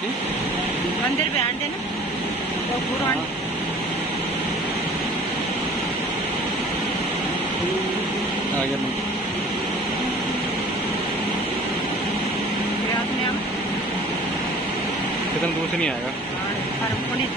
मंदिर पे आंटे ना तो पूरा आ गया मंदिर रात में हम कितना दूर से नहीं आएगा। पुलिस